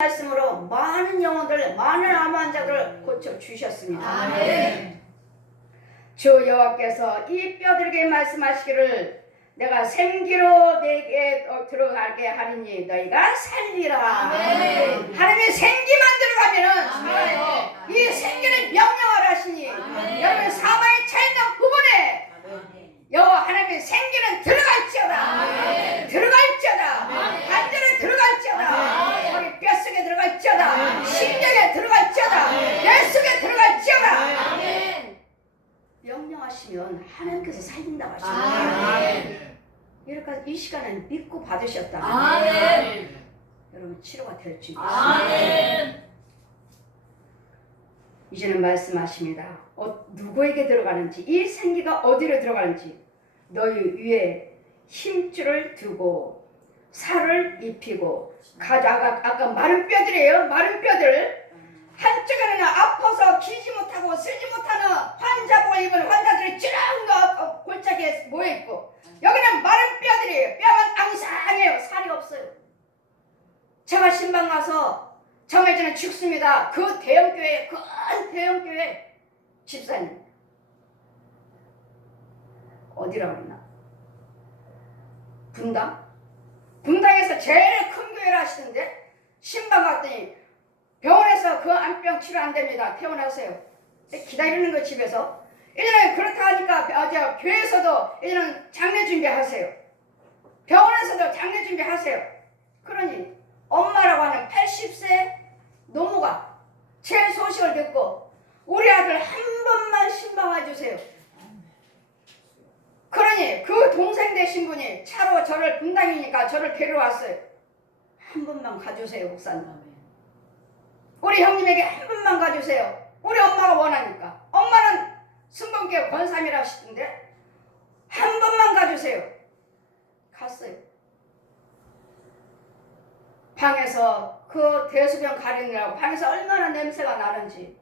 말씀으로 많은 영혼들, 많은 암 환자들을 고쳐주셨습니다. 아멘. 주 여호와께서 이 뼈들에게 말씀하시기를 내가 생기로 내게 들어가게 하리니 너희가 살리라. 아멘. 하나님의 생기만 들어가면은 아멘. 살아요. 아멘. 이 생기를 명령을 하시니 아멘. 여러분 사망에 차있는 부분에 여호와 하나님의 생기는 들어갈지어다. 아멘. 들어갈지어다. 아멘. 관절에 들어갈지어다. 아멘. 우리 뼛속에 들어갈지어다. 아멘. 심령에 들어갈지어다. 아멘. 내 속에 들어갈지어다. 아멘. 명령하시면 하나님께서 살린다고 하십니다. 아멘. 이렇게 이 시간에 믿고 받으셨다. 아멘. 여러분 치료가 될 줄 아멘. 이제는 말씀하십니다. 누구에게 들어가는지, 이 생기가 어디로 들어가는지 너희 위에 힘줄을 두고 살을 입히고 아까 마른 뼈들이에요. 마른 뼈들 한쪽에는 아파서 기지 못하고 쓰지 못하는 환자복을 입은 환자들이 ጭ렁 골짜기에 모여있고 여기는 마른 뼈들이에요. 뼈만 앙상해요. 살이 없어요. 제가 신방 가서 정말 저는 죽습니다. 그 대형교회, 큰 대형교회 집사님 어디라고 했나? 분당? 분당에서 제일 큰 교회를 하시던데 신방 갔더니 병원에서 그 암병 치료 안 됩니다. 퇴원하세요. 기다리는 거 집에서. 이제는 그렇다 하니까 교회에서도 이제는 장례 준비하세요. 병원에서도 장례 준비하세요. 그러니 엄마라고 하는 80세 노모가 제 소식을 듣고 우리 아들 한 번만 신방해 주세요. 그러니 그 동생 되신 분이 차로 저를 분당이니까 저를 데려왔어요. 한 번만 가주세요, 목사님. 우리 형님에게 한 번만 가주세요. 우리 엄마가 원하니까. 엄마는 승범교회 권삼이라 하시던데 한 번만 가주세요. 갔어요. 방에서 그 대소변 가리느라고 방에서 얼마나 냄새가 나는지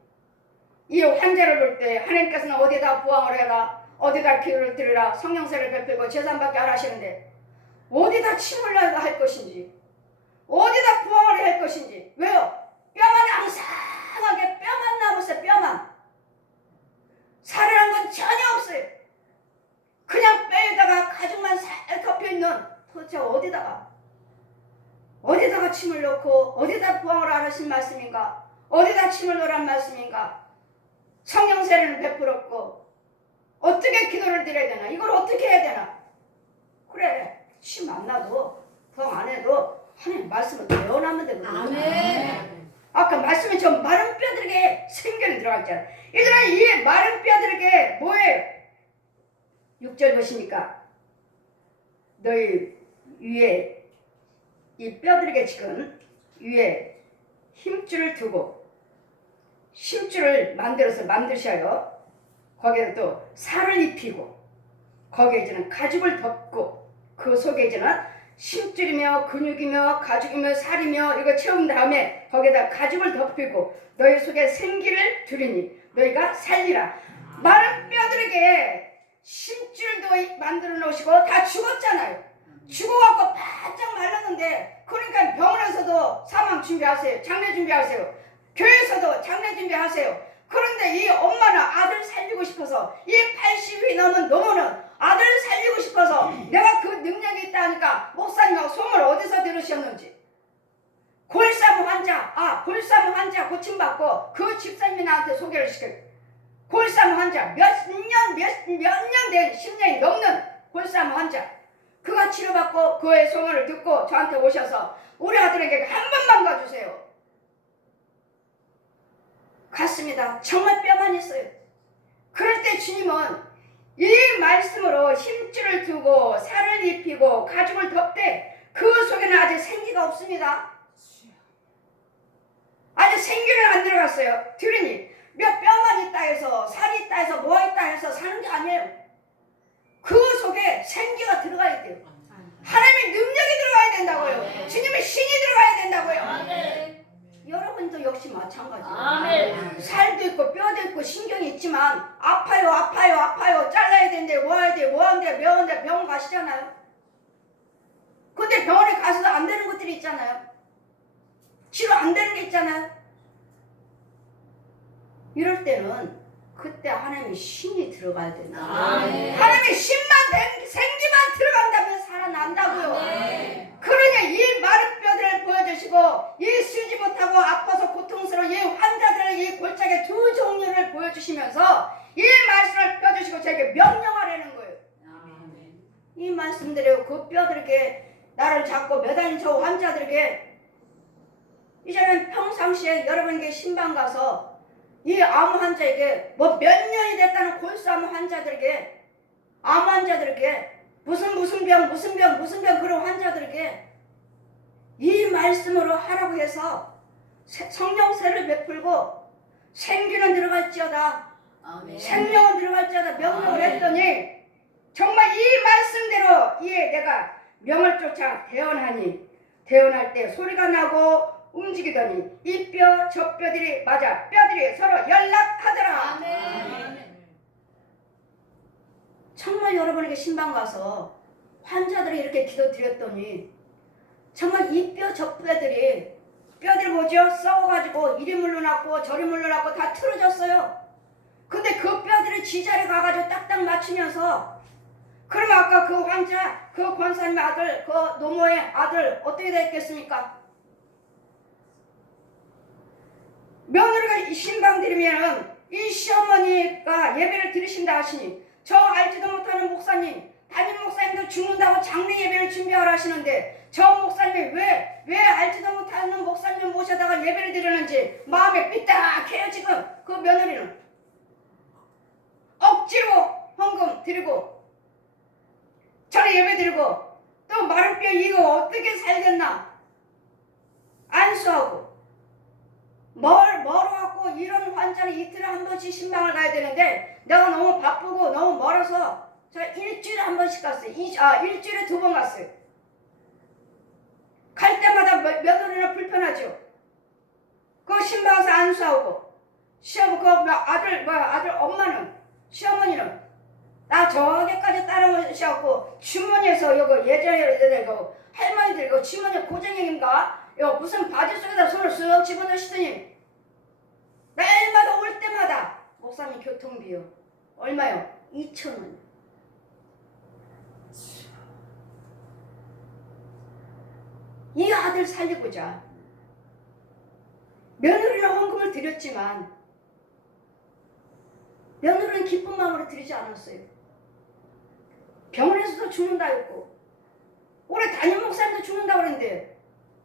이 환자를 볼 때 하나님께서는 어디다 부항을 해라, 어디다 기도를 드리라, 성령세를 베풀고 제사받게 하라 하시는데 어디다 침을 흘려야 할 것인지 어디다 부항을 해야 할 것인지. 왜요? 뼈만 앙상하게 뼈만 남았어요. 뼈만. 살이란 건 전혀 없어요. 그냥 뼈에다가 가죽만 살 덮여있는 도대체 어디다가 침을 넣고 어디다 부항을 하신 말씀인가? 어디다 침을 넣으란 말씀인가? 성령세례는 베풀었고 어떻게 기도를 드려야 되나? 이걸 어떻게 해야 되나? 그래, 침 안 나도 부항 안 해도 하나님 말씀을 배워나면 되거든요. 아멘. 아까 말씀에 저 마른 뼈들에게 생견이 들어갔잖아요. 이제는 이 마른 뼈들에게 뭐예요? 6절 보시니까 너희 위에 이 뼈들에게 지금 위에 힘줄을 두고 힘줄을 만드셔요. 거기에 또 살을 입히고 거기에 이제는 가죽을 덮고 그 속에 이제는 힘줄이며 근육이며 가죽이며 살이며 이거 채운 다음에 거기에다 가죽을 덮이고 너희 속에 생기를 두리니 너희가 살리라. 마른 뼈들에게 힘줄도 만들어 놓으시고 다 죽었잖아요. 죽어갖고 바짝 말랐는데 그러니까 병원에서도 사망 준비하세요. 장례 준비하세요. 교회에서도 장례 준비하세요. 그런데 이 엄마는 아들 살리고 싶어서 이 80이 넘은 노모는 아들을 살리고 싶어서 내가 그 능력이 있다 하니까 목사님하고 소문을 어디서 들으셨는지 골사무 환자 고침받고 그 집사님이 나한테 소개를 시켜요. 골사무 환자 몇 년 된 10년이 넘는 골사무 환자 그가 치료받고 그의 소문을 듣고 저한테 오셔서 우리 아들에게 한 번만 가주세요. 갔습니다. 정말 뼈만 있어요. 그럴 때 주님은 이 말씀으로 힘줄을 두고 살을 입히고 가죽을 덮되 그 속에는 아직 생기가 없습니다. 아직 생기는 안 들어갔어요. 들으니 몇 뼈만 있다 해서 살이 있다 해서 뭐가 있다 해서 사는 게 아니에요. 그 속에 생기가 들어가야 돼요. 하나님의 능력이 들어가야 된다고요. 주님의 신이 들어가야 된다고요. 아멘. 여러분도 역시 마찬가지예요. 아멘. 살도 있고 뼈도 있고 신경이 있지만 아파요 잘라야 되는데 뭐 하는데 병원 가시잖아요. 근데 병원에 가서도 안 되는 것들이 있잖아요. 치료 안 되는 게 있잖아요. 이럴 때는 그때 하나님의 신이 들어가야 된다. 아멘. 하나님의 신만 생기만 들어간다면 살아난다고요. 아멘. 그러니 이 마른 뼈들을 보여주시고 이 쉬지 못하고 아파서 고통스러운 이 환자들의 이 골짜기 두 종류를 보여주시면서 이 말씀을 펴주시고 저에게 명령하라는 거예요. 이 말씀대로 그 뼈들에게 나를 잡고 매달린 저 환자들에게 이제는 평상시에 여러분에게 신방 가서 이 암 환자에게 뭐 몇 년이 됐다는 골수암 환자들에게 암 환자들에게 무슨 병 그런 환자들에게 이 말씀으로 하라고 해서 성령세를 베풀고 생기는 들어갈지어다 아멘. 생명은 들어갈지어다 명령을 했더니 정말 이 말씀대로 이에 내가 명을 쫓아 대언하니 대언할 때 소리가 나고 움직이더니 이 뼈 저 뼈들이 맞아 뼈들이 서로 연락하더라. 아멘. 정말 여러분에게 신방 가서 환자들이 이렇게 기도 드렸더니 정말 이 뼈 저 뼈들이 뼈들 뭐죠? 썩어가지고 이리 물러났고 저리 물러났고 다 틀어졌어요. 근데 그 뼈들이 지자리 가가지고 딱딱 맞추면서 그러면 아까 그 환자 그 권사님의 아들 그 노모의 아들 어떻게 됐겠습니까? 며느리가 신방 드리면은 이 시어머니가 예배를 드리신다 하시니 저 알지도 못하는 목사님 담임 목사님도 죽는다고 장례 예배를 준비하라 하시는데 저 목사님이 왜 알지도 못하는 목사님 모셔다가 예배를 드리는지 마음에 삐딱해요. 지금 그 며느리는 억지로 헌금 드리고 절에 예배 드리고 또 마른 뼈 이거 어떻게 살겠나 안수하고 멀어갖고 이런 환자는 이틀에 한 번씩 신방을 가야 되는데 내가 너무 바쁘고 너무 멀어서 제가 일주일에 한 번씩 갔어요. 일주일에 2번 갔어요. 갈 때마다 며느리는 불편하죠. 그 신방에서 안수하고 시어머니 그 아들 엄마는 시어머니는 나 저기까지 따라오셔갖고 주머니에서 여기 예전에 그 할머니들 그 주머니 고쟁이인가 요 무슨 바지 속에다 손을 쓱 집어넣으시더니 날마다 올 때마다 목사님 교통비요 얼마요? 2,000원. 이 아들 살리고자 며느리는 헌금을 드렸지만 며느리는 기쁜 마음으로 드리지 않았어요. 병원에서도 죽는다 했고 올해 담임 목사님도 죽는다 그랬는데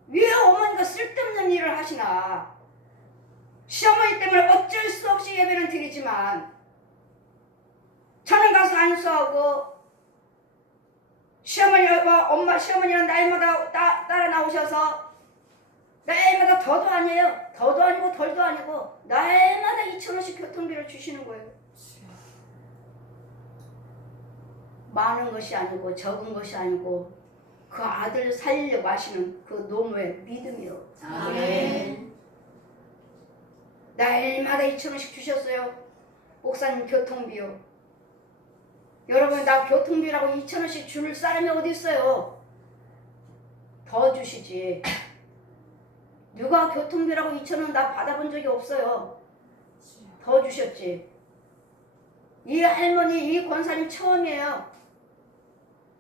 왜 어머니가 쓸데없는 일을 하시나. 시어머니 때문에 어쩔 수 없이 예배는 드리지만 저는 가서 안수하고 시어머니와 시어머니는 날마다 따라 나오셔서 날마다 더도 아니에요. 더도 아니고 덜도 아니고 날마다 2,000원씩 교통비를 주시는 거예요. 많은 것이 아니고 적은 것이 아니고 그 아들 살리려고 하시는 그 노모의 믿음이요. 아멘. 날마다 2,000원씩 주셨어요. 목사님 교통비요. 여러분 나 교통비라고 2,000원씩 줄 사람이 어디 있어요? 더 주시지. 누가 교통비라고 2,000원 나 받아본 적이 없어요. 더 주셨지. 이 할머니 이 권사님 처음이에요.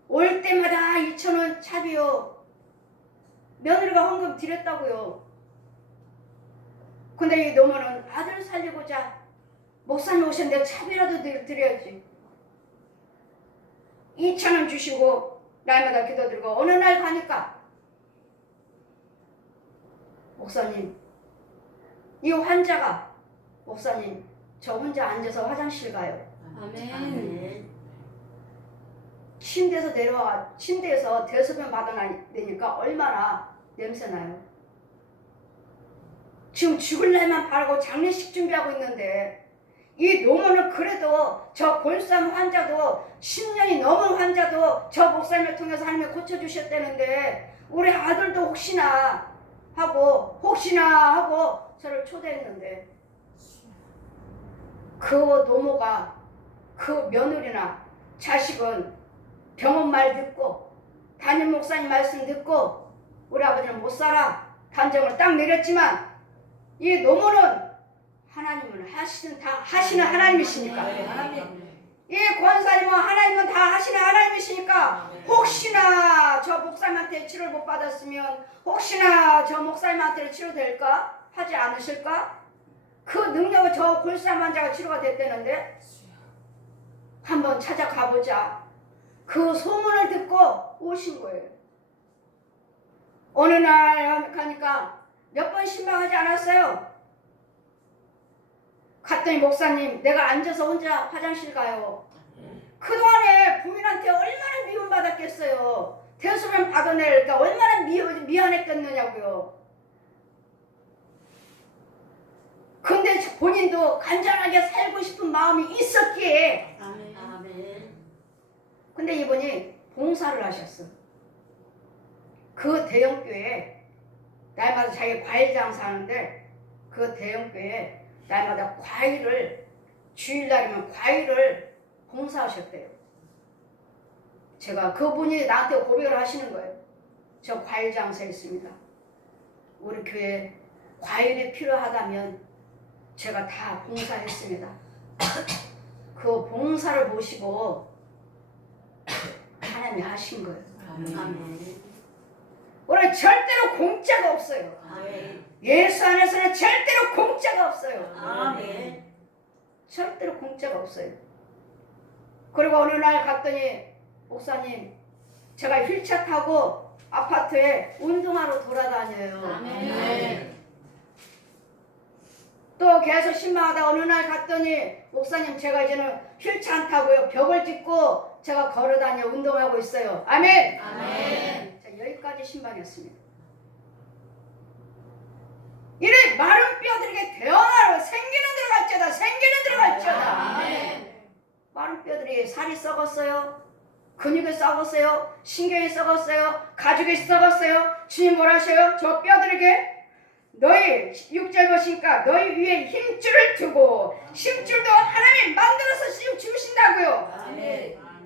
올 때마다 2,000원 차비요. 며느리가 헌금 드렸다고요. 근데 이 노모는 아들 살리고자 목사님 오셨는데 차비라도 드려야지. 2,000원 주시고 날마다 기도드리고 어느 날 가니까 목사님 이 환자가 목사님 저 혼자 앉아서 화장실 가요. 아멘. 침대에서 대소변 받아내니까 얼마나 냄새나요. 지금 죽을 날만 바라고 장례식 준비하고 있는데 이 노모는 그래도 저 골수암 환자도 10년이 넘은 환자도 저 목사님을 통해서 하나님이 고쳐주셨다는데 우리 아들도 혹시나 하고 저를 초대했는데 그 노모가 그 며느리나 자식은 병원 말 듣고 담임 목사님 말씀 듣고 우리 아버지는 못 살아 단정을 딱 내렸지만 이 노무는 하나님은 하시는 하나님이시니까 이 권사님은 하나님은 다 하시는 하나님이시니까 혹시나 저 목사님한테 치료를 못 받았으면 혹시나 저 목사님한테 치료될까? 하지 않으실까? 그 능력을 저 골수암 환자가 치료가 됐다는데 한번 찾아가보자. 그 소문을 듣고 오신 거예요. 어느 날 가니까 몇 번 신방하지 않았어요. 갔더니 목사님 내가 앉아서 혼자 화장실 가요. 그동안에 부인한테 얼마나 미움받았겠어요. 대소변 받아내니까 얼마나 미안했겠느냐고요. 근데 본인도 간절하게 살고 싶은 마음이 있었기에 근데 이분이 봉사를 하셨어. 그 대형교회에 날마다 자기 과일 장사하는데 그 대형교회에 날마다 과일을 주일날이면 과일을 봉사하셨대요. 제가 그분이 나한테 고백을 하시는 거예요. 저 과일 장사했습니다. 우리 교회에 과일이 필요하다면 제가 다 봉사했습니다. 그 봉사를 보시고 하나님이 하신 거예요. 오늘 절대로 공짜가 없어요. 예수 안에서는 절대로 공짜가 없어요. 절대로 공짜가 없어요. 그리고 어느 날 갔더니 목사님 제가 휠체어 타고 아파트에 운동하러 돌아다녀요. 또 계속 신방하다 어느 날 갔더니 목사님 제가 이제는 휠체어 안 타고요. 벽을 짚고 제가 걸어다녀 운동하고 있어요. 아멘. 자, 여기까지 신방이었습니다. 이를 마른 뼈들에게 대언하러 생기는 들어갈지어다. 생기는 들어갈지어다. 마른 뼈들이 살이 썩었어요. 근육이 썩었어요. 신경이 썩었어요. 가죽이 썩었어요. 주님 뭐라 하셔요? 저 뼈들에게 너희 6절 보시니까 너희 위에 힘줄을 두고 힘줄도 하나님 만들어서 주신다고요.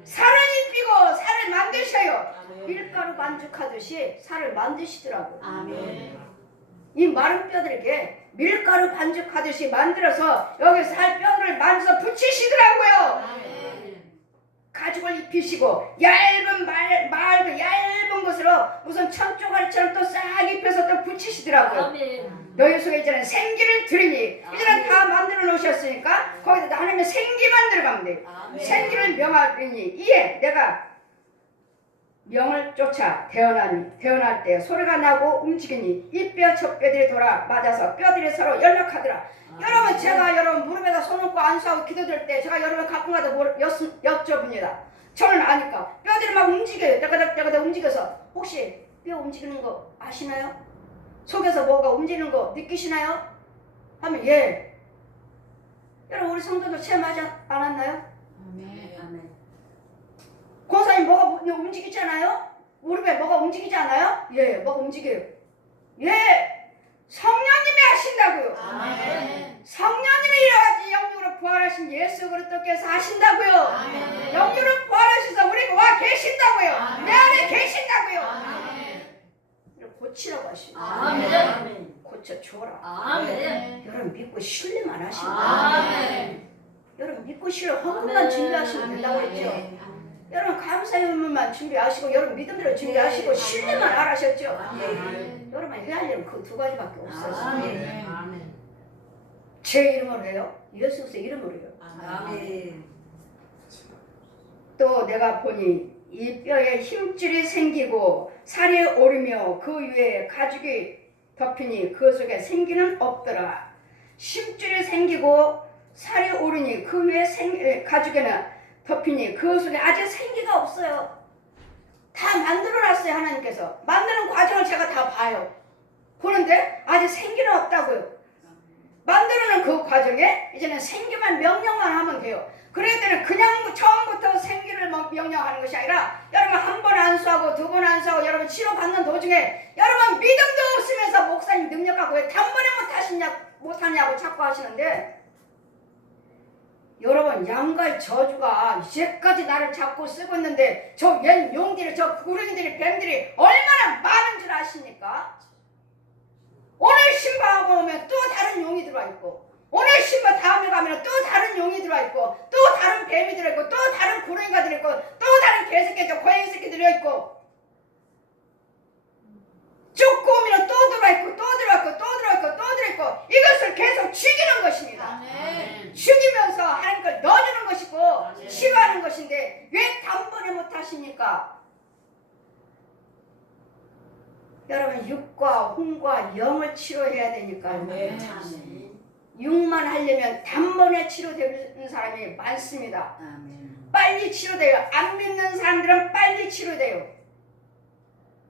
살을 입히고 살을 만드셔요. 밀가루 반죽하듯이 살을 만드시더라고요. 이 마른 뼈들에게 밀가루 반죽하듯이 만들어서 여기 살 뼈를 만져서 붙이시더라고요. 가죽을 입히시고 얇은 말도 얇은 것으로 무슨 천조가리처럼 또 싹 입혀서 또 붙이시더라고요. 너희 속에 이제는 생기를 드리니 이제는 다 만들어 놓으셨으니까 거기다 하나님의 생기만 들어가면 돼요. 생기를 명하리니 이에 내가 명을 쫓아 태어날 때 소리가 나고 움직이니 이 뼈 저 뼈들이 돌아 맞아서 뼈들이 서로 연락하더라. 여러분 제가 여러분 무릎에다 손 얹고 안수하고 기도드릴 때 제가 여러분 가끔가다 여쭤봅니다. 저는 아니까 뼈들이 막 움직여요. 따가닥 움직여서 혹시 뼈 움직이는 거 아시나요? 속에서 뭐가 움직이는 거 느끼시나요? 하면 예. 여러분 우리 성도도 체험하지 않았나요? 권사님 뭐가 움직이지 않아요? 무릎에 뭐가 움직이지 않아요? 예, 뭐가 움직여요. 예, 성령님이 하신다고요. 성령님이 이러같이 영육으로 부활하신 예수 그리스도께서 하신다고요. 영육으로 부활하셔서 우리가 와 계신다고요. 내 안에 계신다고요. 고치라고 하시고 고쳐줘라. 여러분 믿고 신뢰만 하시고 여러분 믿고 신뢰 헌금만 준비하시면 된다고 했죠. 여러분 감사의 의문만 준비하시고 여러분 믿음대로 준비하시고 신뢰만 하라셨죠. 여러분 해야 할 일은 그 두 가지밖에 없어요. 제 이름으로 해요. 예수 그리스도 이름으로 해요. 또 내가 보니 이 뼈에 힘줄이 생기고 살이 오르며 그 위에 가죽이 덮이니 그 속에 생기는 없더라. 힘줄이 생기고 살이 오르니 그 위에 가죽에는 덮이니 그 속에 아직 생기가 없어요. 다 만들어놨어요. 하나님께서 만드는 과정을 제가 다 봐요. 보는데 아직 생기는 없다고요. 만들어놓은 그 과정에 이제는 생기만 명령만 하면 돼요. 그럴 때는 그냥 처음부터 생기를 명령하는 것이 아니라 여러분 한 번 안수하고 두 번 안수하고 여러분 치료받는 도중에 여러분 믿음도 없으면서 목사님 능력하고 왜 단번에 못하냐고 자꾸 하시는데 여러분 양갈 저주가 이제까지 나를 잡고 쓰고 있는데 저 옛 용들이 저 구렁이들이 뱀들이 얼마나 많은 줄 아십니까? 오늘 신방하고 오면 또 다른 용이 들어와 있고, 오늘 신방 다음에 가면 또 다른 용이 들어와 있고, 또 다른 뱀이 들어있고, 또 다른 고랭이가 들어있고, 또 다른 개새끼, 고양이 새끼 들어있고, 쫓고 오면 또 들어있고, 또 들어있고, 또 들어있고, 또 들어있고, 이것을 계속 죽이는 것입니다. 아멘. 죽이면서 하나님 걸 넣어주는 것이고 아멘. 치료하는 것인데 왜 단번에 못하십니까? 여러분, 육과 혼과 영을 치료해야 되니까요. 아멘. 육만 하려면 단번에 치료되는 사람이 많습니다. 아멘. 빨리 치료돼요. 안 믿는 사람들은 빨리 치료돼요.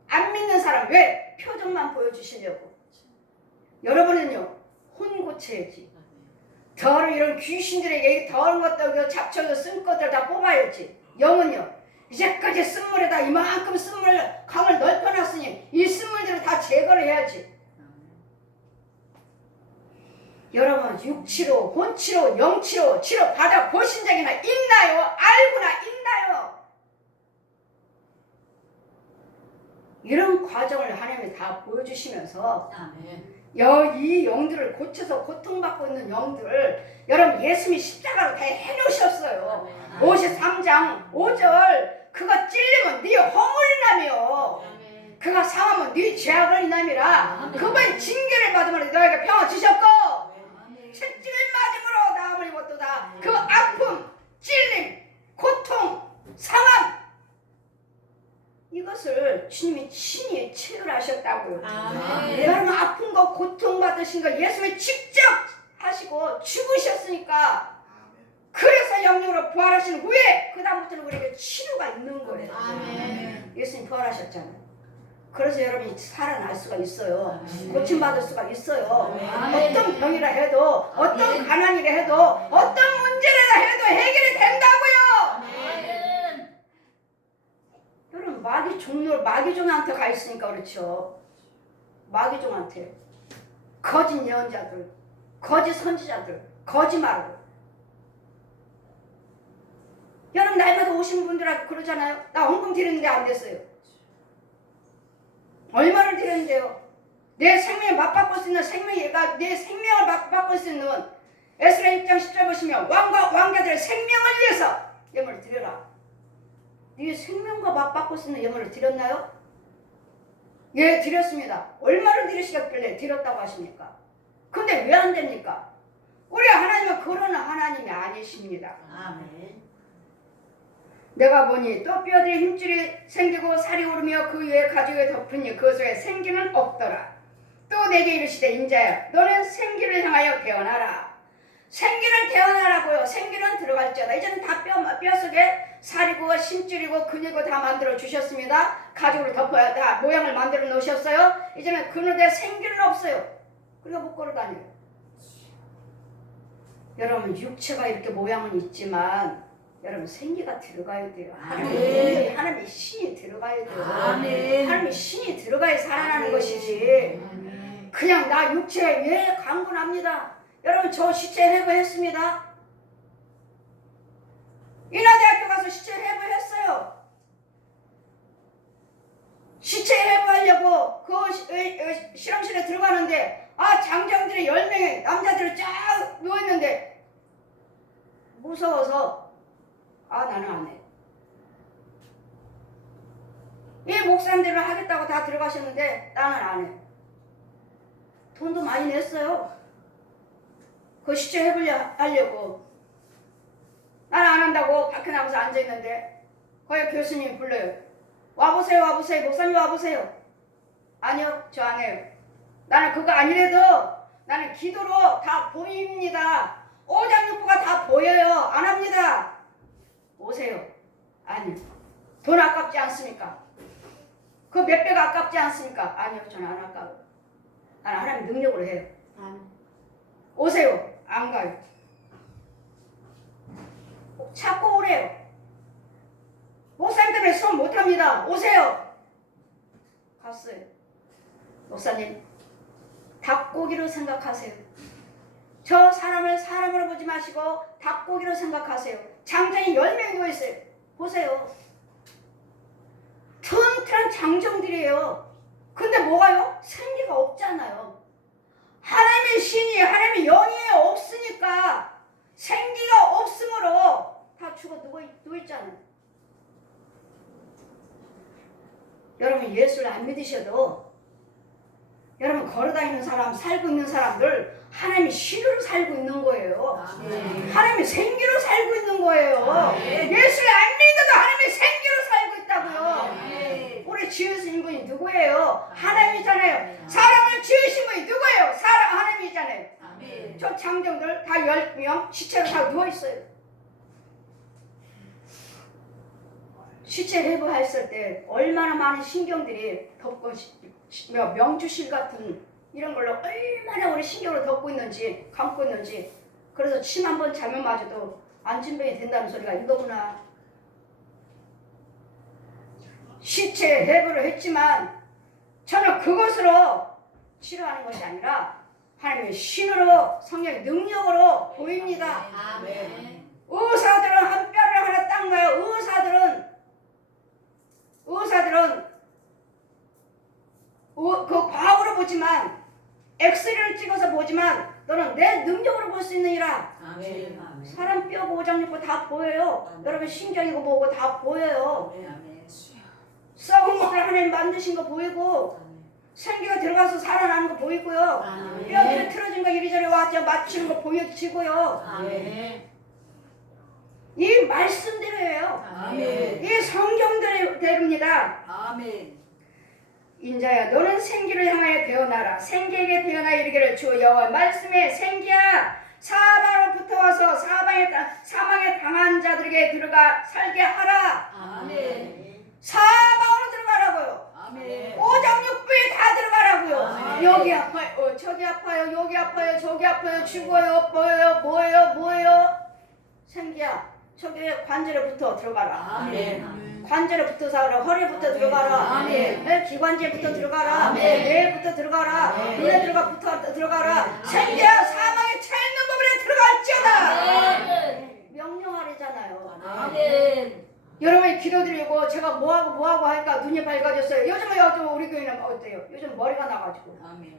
안 믿는 사람, 왜? 표정만 보여주시려고. 여러분은요, 혼 고쳐야지. 더러운 이런 귀신들에게 더러운 것들, 잡초도 쓴 것들 다 뽑아야지. 영은요, 이제까지 쓴물에다 이만큼 쓴물 강을 넓혀놨으니 이 쓴물들을 다 제거를 해야지. 여러분, 육치료, 혼치료, 영치료, 치료 받아보신 적이나 있나요? 알고나 있나요? 이런 과정을 하나님이 다 보여주시면서 아멘. 이 영들을 고쳐서 고통받고 있는 영들을 여러분 예수님이 십자가로 다 해놓으셨어요. 53장 5절 그가 찔리면 네 허물이 나며 아멘. 그가 상하면 네 죄악을 인함이라 아멘. 그분이 징계를 받음으로 너희가 평화 주셨고 아멘. 채찍을 맞음으로 나음을 입었도다. 그 아픔, 찔림, 고통, 상함 이것을 주님이 친히 체험하셨다고요. 아멘. 여러분 아픈 거 고통 받으신 거 예수님이 직접 하시고 죽으셨으니까 그래서 영적으로 부활하신 후에 그 다음부터는 우리에게 치료가 있는 거예요. 아멘. 예수님 부활하셨잖아요. 그래서 여러분이 살아날 수가 있어요. 아멘. 고침받을 수가 있어요. 아멘. 어떤 병이라 해도 어떤 아멘. 가난이라 해도 어떤 문제라 해도 해결이 된다고요. 아멘. 여러분 마귀종한테 가 있으니까 그렇죠. 마귀종한테 거짓 예언자들, 거짓 선지자들, 거짓말을. 여러분 날마다 오시는 분들하고 그러잖아요. 나 헌금 드렸는데 안 됐어요. 얼마를 드렸는데요? 내 생명을 맛바꿀 수 있는 생명이가 내 생명을 맛바꿀 수 있는 에스라 6장 10절 보시면 왕과 왕자들의 생명을 위해서 예물을 드려라. 네 생명과 맞바꿀 수 있는 예물을 드렸나요? 예, 드렸습니다. 얼마를 드리시겠길래 드렸다고 하십니까? 근데 왜 안 됩니까? 우리 하나님은 그런 하나님이 아니십니다. 아멘. 내가 보니 또 뼈들이 힘줄이 생기고 살이 오르며 그 위에 가죽에 덮으니 그 속에 생기는 없더라. 또 내게 이르시되 인자야 너는 생기를 향하여 태어나라. 생기를 태어나라고요. 생기는 들어갈지어다. 이제는 다 뼈 속에 살이고 심줄이고 근육을 다 만들어 주셨습니다. 가죽으로 덮어야 다 모양을 만들어 놓으셨어요. 이제는 그늘에 생기는 없어요. 그러니까 못 걸어 다녀요. 여러분 육체가 이렇게 모양은 있지만 여러분 생기가 들어가야 돼요. 하나님의 신이 들어가야 돼요. 아멘. 하나님의 신이 들어가야 살아나는 것이지. 아멘. 그냥 나 육체에 왜 강군합니다. 여러분 저 시체 해부했습니다. 인하대학교 가서 시체 해부했어요. 시체 해부하려고 그 실험실에 들어가는데 장정들이 10명의 남자들이 쫙 누워있는데 무서워서 나는 안 해. 이 목사님들은 하겠다고 다 들어가셨는데 나는 안 해. 돈도 많이 냈어요. 그 시체 해보려고. 나는 안 한다고 밖에 나가서 앉아있는데 거기 교수님 불러요. 와보세요 와보세요. 목사님 와보세요. 아니요 저 안 해요. 나는 그거 아니래도 나는 기도로 다 보입니다. 오장육부가 다 보여요. 안 합니다. 오세요. 아니요. 돈 아깝지 않습니까? 그 몇 배가 아깝지 않습니까? 아니요 저는 안 아까워요. 나는 하나님 능력으로 해요. 오세요. 안 가요. 자꾸 오래요. 목사님 때문에 수업 못합니다. 오세요. 갔어요. 목사님 닭고기로 생각하세요. 저 사람을 사람으로 보지 마시고 닭고기로 생각하세요. 장정이 10명이 누워있어요. 보세요. 튼튼한 장정들이에요. 근데 뭐가요? 생기가 없잖아요. 하나님의 신이 하나님의 영이 없으니까 생기가 없으므로 다 죽어 누워있잖아요. 여러분 예수를 안 믿으셔도 여러분 걸어다니는 사람 살고 있는 사람들 하나님의 신으로 살고 있는 거예요. 아멘. 하나님의 생기로 살고 있는 거예요. 아멘. 예수를 안 믿어도 하나님의 생기로 살고 있다고요. 아멘. 우리 지으신 분이 누구예요? 하나님이잖아요. 사람을 지으신 분이 누구예요? 하나님이잖아요. 아멘. 저 장정들 다 10명 시체로 다 누워있어요. 시체 해부했을 때 얼마나 많은 신경들이 덮고 명주실 같은 이런 걸로 얼마나 우리 신경을 덮고 있는지 감고 있는지. 그래서 침 한 번 자면 마저도 안진병이 된다는 소리가 이거구나. 시체 해부를 했지만 저는 그것으로 치료하는 것이 아니라 하나님의 신으로 성령의 능력으로 보입니다. 아멘. 의사들은 한 뼈를 하나 딱 놔요. 의사들은 그 과학으로 보지만 엑스레이를 찍어서 보지만 너는 내 능력으로 볼 수 있느니라. 아멘. 사람 뼈 고장 있고 다 보여요. 여러분 신경이고 뭐고 다 보여요. 아멘. 썩은 것을 하나님 만드신 거 보이고 생기가 들어가서 살아나는 거 보이고요. 아멘. 뼈들이 틀어진 거 이리저리 와서 맞추는 거 보여지고요. 아멘. 이 말씀대로예요. 아멘. 이 성경대로입니다. 아멘. 인자야 너는 생기를 향하여 배어나라. 생기에게 배어나 이르기를 주 여호와 말씀에 생기야 사방으로부터 와서 사망에 당한 자들에게 들어가 살게 하라. 아멘. 사방으로 들어가라고요. 아멘. 오장육부에 다 들어가라고요. 아멘. 여기 아파요, 저기 아파요, 여기 아파요, 저기 아파요, 죽어요, 뭐예요? 생기야 저기 관절에부터 들어가라. 아멘. 관절에부터 살아, 허리부터 들어가라. 아멘. 네, 기관지부터 들어가라. 아멘. 뇌부터 들어가라. 아멘. 눈에 들어가라. 아멘. 생기야 사망에 차 있는 부분에 들어갈지어다. 아멘. 명령하래잖아요. 아멘. 여러분이 기도드리고 제가 뭐하고 하니까 눈이 밝아졌어요. 요즘 우리 교회는 어때요? 요즘 머리가 나가지고. 아멘.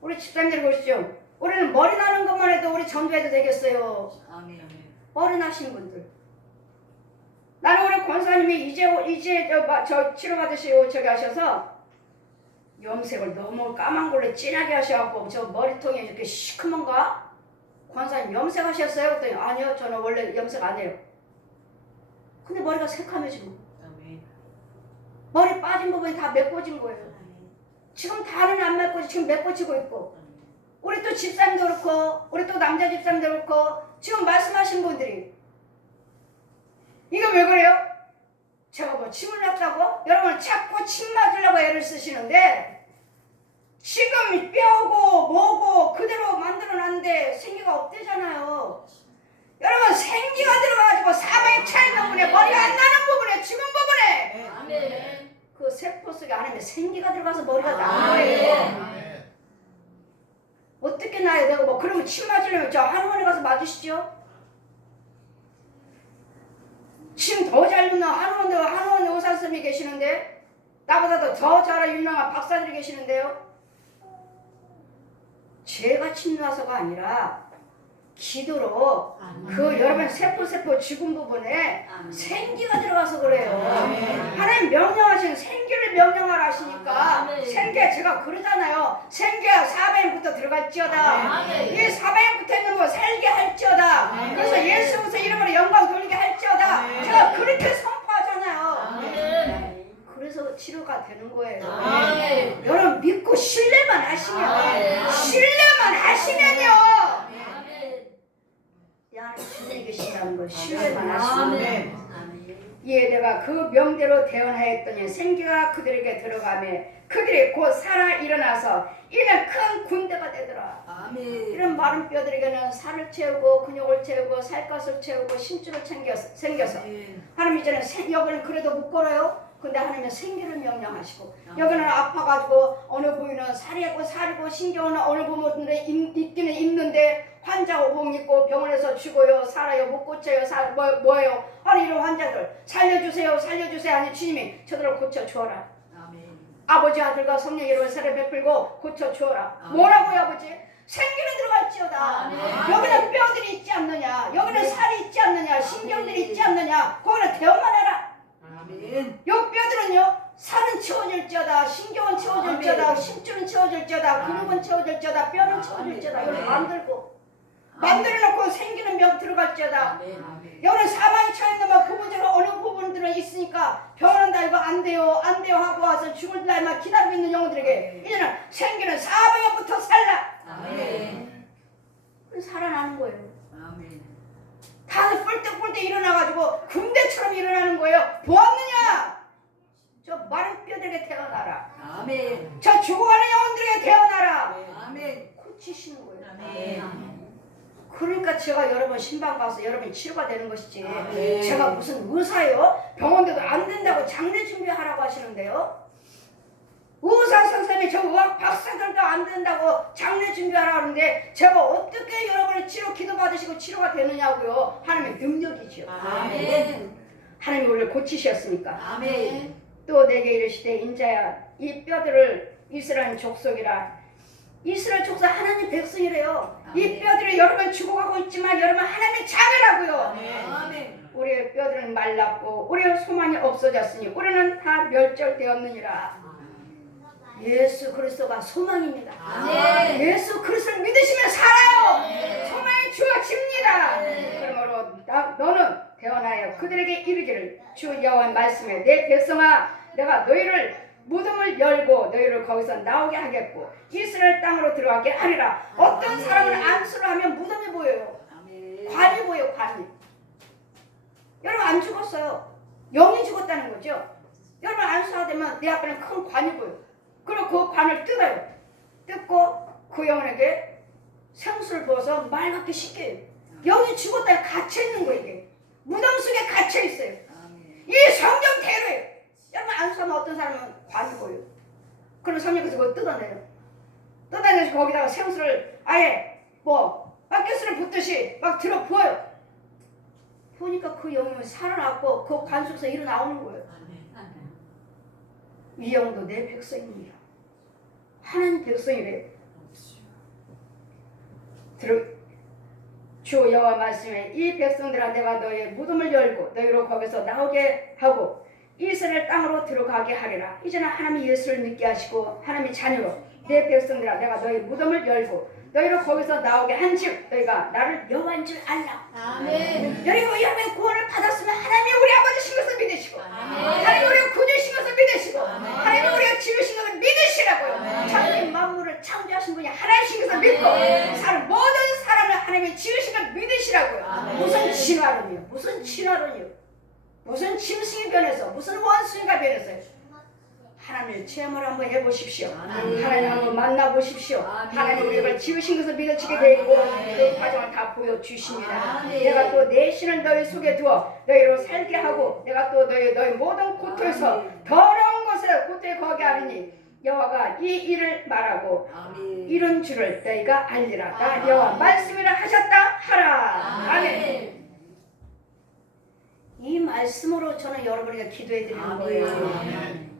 우리 집사님들 보시죠. 우리는 머리 나는 것만 해도 우리 전도해도 되겠어요. 아멘. 머리 나신 분들. 나는 우리 권사님이 이제 저 치료받으시고 저기 하셔서 염색을 너무 까만 걸로 진하게 하셔갖고 저 머리통이 이렇게 시커먼가? 권사님 염색하셨어요? 그랬더니 아니요 저는 원래 염색 안 해요. 근데 머리가 새카매지고 아멘. 머리 빠진 부분이 다 메꿔진 거예요. 지금 다는 안 메꿔지고 지금 메꿔지고 있고 우리 또 집사님도 그렇고 우리 또 남자 집사님도 그렇고 지금 말씀하신 분들이 이거 왜 그래요? 제가 뭐 침을 놨다고? 여러분 자꾸 침 맞으려고 애를 쓰시는데 지금 뼈고 뭐고 그대로 만들어놨는데 생기가 없대잖아요. 여러분 생기가 들어가가지고 사방에 차 있는 부분에 머리가 안 나는 부분에 죽은 부분에 아멘. 그 세포 속에 안에 생기가 들어가서 머리가 나는 아멘. 거예요. 어떻게 나요? 내가 뭐 그러면 침 맞으려면 저 한의원에 가서 맞으시죠? 침 더 잘 넣는 한의원 의사 선생님이 계시는데 나보다도 더 잘 유명한 박사들이 계시는데요. 제가 침 놔서가 아니라 기도로 그 여러분 세포 죽은 부분에 생기가 들어가서 그래요. 하나님 명령하신 생기를 명령하라 하시니까 생기야 제가 그러잖아요. 생기야 사방부터 들어갈지어다. 이 사방에 붙어 있는 거 살게 할지어다. 그래서 예수부터 이름으로 영광 돌리게 할지어다. 제가 그렇게 선포하잖아요. 그래서 치료가 되는 거예요. 아멘. 여러분 믿고 신뢰만 하시면요. 야 주님이 계신다는 걸 신뢰만 하시면 예, 내가 그 명대로 대언하였더니 생기가 그들에게 들어가매 그들이 곧 살아 일어나서 이는 큰 군대가 되더라. 아멘. 이런 마른 뼈들에게는 살을 채우고 근육을 채우고 살갗을 채우고 신줄을 생겨서 하나님 이제는 여기는 그래도 못 걸어요. 근데 하나님은 생기를 명령하시고 여기는 아파가지고 어느 부위는 살이고 신경은 어느 부분에 있기는 있는데 환자 오봉 있고 병원에서 죽어요 살아요 못 고쳐요 뭐예요? 아니 이런 환자들 살려주세요 아니 주님이 저들을 고쳐주어라. 아버지 아들과 성령 이름을 세례 베풀고 고쳐 주어라. 아멘. 뭐라고요 아버지? 생기는 들어갈지어다. 아멘. 여기는 뼈들이 있지 않느냐, 여기는 살이 있지 않느냐, 신경들이 있지 않느냐, 거기는 대원만 해라. 아멘. 요 뼈들은요, 살은 채워질지어다, 신경은 채워질지어다, 아멘. 심줄은 채워질지어다, 근육은 채워질지어다, 뼈는 채워질지어다. 이걸 아멘. 만들고 만들어놓고 생기는 병 들어갈지어다. 아멘. 여기는 사망이 차있는만 부분적으로 어느 부분들은 있으니까 병원은 다 이거 안 돼요 하고 와서 죽을 날만 기다리고 있는 영혼들에게 이제는 생기는 사방에부터 살라. 아멘. 그래서 살아나는 거예요. 아멘. 다들 뿔떡뿔떡 일어나가지고 군대처럼 일어나는 거예요. 보았느냐? 저 마른 뼈들에게 태어나라. 아멘. 저 죽어가는 영혼들에게 태어나라. 아멘. 고치시는 거예요. 아멘. 그러니까 제가 여러분 신방 가서 여러분 치료가 되는 것이지. 아멘. 제가 무슨 의사요? 병원대도 안 된다고 장례 준비하라고 하시는데요. 의사 선생님이 저 의학 박사들도 안 된다고 장례 준비하라 하는데 제가 어떻게 여러분의 치료 기도 받으시고 치료가 되느냐고요. 하나님의 능력이죠. 아멘. 하나님이 원래 고치셨으니까. 아멘. 또 내게 이르시되 인자야 이 뼈들을 이스라엘 족속이라. 이스라엘 족속 하나님 백성이래요. 이 뼈들이 여러분 죽어가고 있지만 여러분 하나님의 자녀라고요. 아멘. 우리의 뼈들은 말랐고 우리의 소망이 없어졌으니 우리는 다 멸절되었느니라. 예수 그리스도가 소망입니다. 아멘. 예수 그리스도를 믿으시면 살아요. 아멘. 소망이 주어집니다. 아멘. 그러므로 너는 대언하여 그들에게 이르기를 주 여호와의 말씀에 내 백성아 내가 너희를 무덤을 열고 너희를 거기서 나오게 하겠고 이스라엘 땅으로 들어가게 하리라. 어떤 아멘. 사람은 안수를 하면 무덤이 보여요. 아멘. 관이 보여요. 관이. 여러분 안 죽었어요. 영이 죽었다는 거죠. 여러분 안수하게 되면 내 앞에는 큰 관이 보여요. 그리고 그 관을 뜯어요. 뜯고 그 영혼에게 생수를 부어서 맑게 씻겨요. 영이 죽었다에 갇혀있는 거예요. 이게 무덤 속에 갇혀있어요. 아멘. 이 성경대로예요. 여러분 안수하면 어떤 사람은 관이 보여요. 그럼 성령께서 그걸 뜯어내요. 뜯어내서 거기다가 생수를 아예 가스를 붓듯이 막 들어 부어요. 보니까 그 영이 살아났고 그 관 속에서 일어나오는 거예요. 이 영도 내 백성입니다. 하나님 백성이래요. 주 여호와 말씀에 이 백성들아 내가 너희의 무덤을 열고 너희로 거기서 나오게 하고 이스라엘 땅으로 들어가게 하리라. 이제는 하나님이 예수를 믿게 하시고 하나님의 자녀로 내 백성들아 내가 너희 무덤을 열고 너희로 거기서 나오게 한즉 너희가 나를 여호와인 줄 알라. 아멘. 여러분의 구원을 받았으면 하나님이 우리 아버지신 것을 믿으시고 아멘. 하나님이 우리가 구주신 것을 믿으시고 아멘. 하나님이 우리가 지으신 것을 믿으시라고요. 아멘. 천지 만물을 창조하신 분이 하나님이신 것을 믿고 아멘. 사는 모든 사람을 하나님이 지으신 걸 믿으시라고요. 아멘. 무슨 진화론이요, 무슨 진화론이요, 무슨 짐승이 변해서 무슨 원숭이가 변해서요. 하나님을 체험을 한번 해보십시오. 아멘. 하나님 한번 만나보십시오. 아멘. 하나님 우리가 지으신 것을 믿어지게 되고 아멘. 그 과정을 다 보여주십니다. 아멘. 내가 또 내 신을 너희 속에 두어 너희로 살게 하고 내가 또 너희 모든 고통에서 아멘. 더러운 곳에 고통에 거하게 하리니 여호와가 이 일을 말하고 아멘. 이런 줄을 너희가 알리라. 나 아멘. 여호와 말씀이라 하셨다 하라. 아멘. 이 말씀으로 저는 여러분에게 기도해 드리는 거예요. 아멘.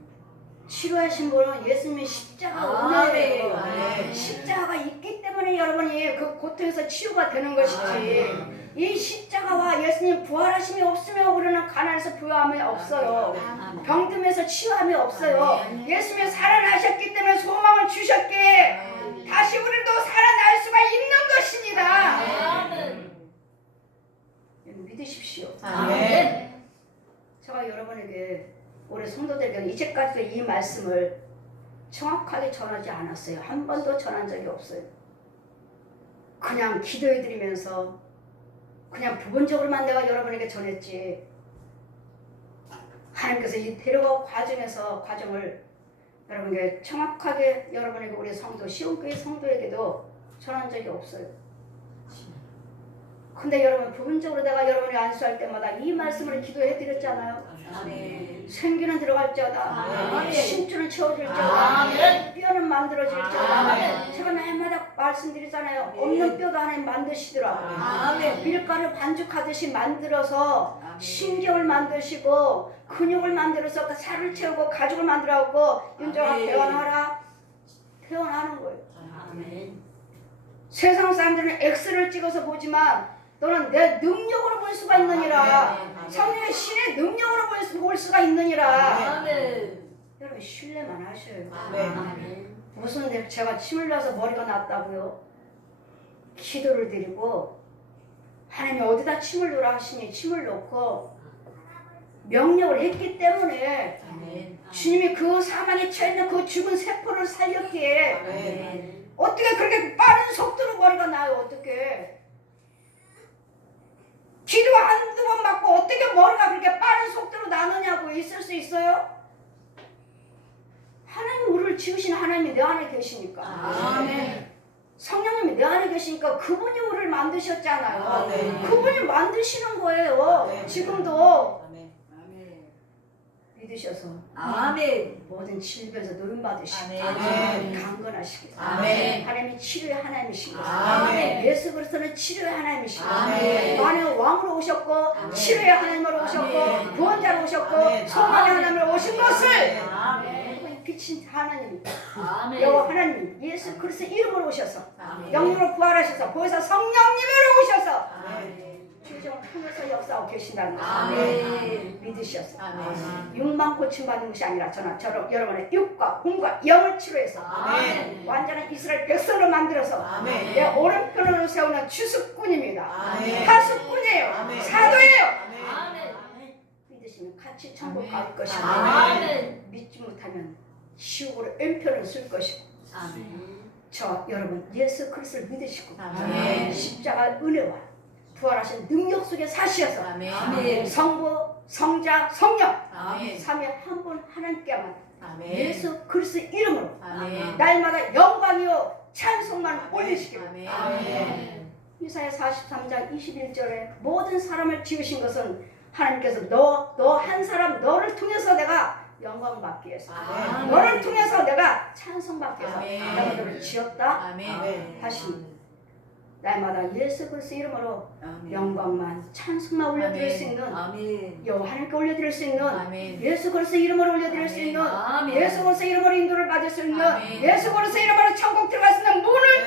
치료하신 분은 예수님의 십자가 아멘. 은혜예요. 아멘. 십자가가 있기 때문에 여러분이 그 고통에서 치유가 되는 것이지. 이 십자가와 예수님 부활하심이 없으면 우리는 가난해서 부유함이 없어요. 병듦에서 치유함이 없어요. 아멘. 예수님이 살아나셨기 때문에 소망을 주셨기에 다시 우리도 살아날 수가 있는 것입니다. 아멘. 믿으십시오. 아멘. 제가 여러분에게 우리 성도들에게 이제까지도 이 말씀을 정확하게 전하지 않았어요. 한 번도 전한 적이 없어요. 그냥 기도해드리면서 그냥 부분적으로만 내가 여러분에게 전했지. 하나님께서 이 데려가 과정을 여러분에게 정확하게 여러분에게 우리 성도 시온교회 성도에게도 전한 적이 없어요. 근데 여러분 부분적으로 내가 여러분이 안수할 때마다 이 말씀을 기도해 드렸잖아요. 아멘. 생기는 들어갈지어다. 아멘. 심줄은 채워질지어다. 아멘. 뼈는 만들어질지어다. 아멘. 제가 날마다 말씀드리잖아요. 없는 뼈도 하나님 만드시더라고요. 아멘. 밀가루 반죽하듯이 만들어서 아멘. 신경을 만드시고 근육을 만들어서 그 살을 채우고 가죽을 만들어갖고 윤정아 아멘. 태어나라. 태어나는 거예요. 아멘. 세상 사람들은 X를 찍어서 보지만 너는 내 능력으로 볼 수가 있느니라. 아멘. 성령의 신의 능력으로 볼 수가 있느니라. 아멘. 여러분 신뢰만 하셔요. 아멘. 무슨 제가 침을 놔서 머리가 났다고요? 기도를 드리고 하나님이 어디다 침을 놓으라 하시니 침을 놓고 명령을 했기 때문에 아멘. 주님이 그 사망에 처해있는 그 죽은 세포를 살렸기에 아멘. 어떻게 그렇게 빠른 속도로 머리가 나요? 어떻게 기도 한두 번 맞고 어떻게 머리가 그렇게 빠른 속도로 나느냐고 있을 수 있어요? 하나님 우리를 지으신 하나님이 내 안에 계시니까 아멘. 성령님이 내 안에 계시니까 그분이 우리를 만드셨잖아요. 아멘. 그분이 만드시는 거예요. 네. 지금도 아멘. 아멘. 믿으셔서 아멘. 모든 질병에서 노림받으시고 아멘. 강건하시길. 아멘. 하나님이 치료의 하나님이신 것을. 아멘. 예수 그리스도는 치료의 하나님이신 것을. 아멘. 만의 왕으로 오셨고 아멘. 치료의 하나님으로 오셨고 아멘. 구원자로 오셨고 아멘. 소망의 하나님으로 오신 것을 아멘. 빛인 하나님 아멘. 여호와 하나님 예수 그리스도 이름으로 오셔서 아멘. 영으로 부활하셔서 보혜사 성령님으로 오셔서 아멘. 주정을 통해서 역사하고 계신다는 것을 아멘. 믿으셔서 아멘. 육만 고침받는 것이 아니라 저는 여러분의 육과魂과 영을 치료해서 아멘. 완전한 이스라엘 백성으로 만들어서 아멘. 내 오른편으로 세우는 주수꾼입니다. 아멘. 하수꾼이에요. 아멘. 사도예요. 아멘. 믿으시면 같이 천국 갈 아멘. 것이고 아멘. 믿지 못하면 지옥으로 왼편을 쓸 것이고 아멘. 저 여러분 예수 그리스도를 믿으시고 아멘. 십자가 은혜와 부활하신 능력 속에 사시어서 아멘. 성부, 성자, 성령 아멘. 삼위 한 분 하나님께만 아멘. 예수 그리스도 이름으로 아멘. 날마다 영광이요 찬송만 올리시기를. 아멘. 아멘. 이사야 43장 21절에 모든 사람을 지으신 것은 하나님께서 너 한 사람 너를 통해서 내가 영광 받기 위해서 아멘. 너를 통해서 내가 찬송 받기 위해서 아멘. 내가 너를 지었다. 아멘. 다시 날마다 예수 그리스도 이름으로 아멘. 영광만 찬송만 올려드릴 수 있는 아멘. 여호와 하나님께 올려드릴 수 있는 아멘. 예수 그리스도 이름으로 올려드릴 수 있는 아멘. 예수 그리스도 이름으로 인도를 받을 수 있는 아멘. 예수 그리스도 이름으로 천국 들어갈 수 있는 문을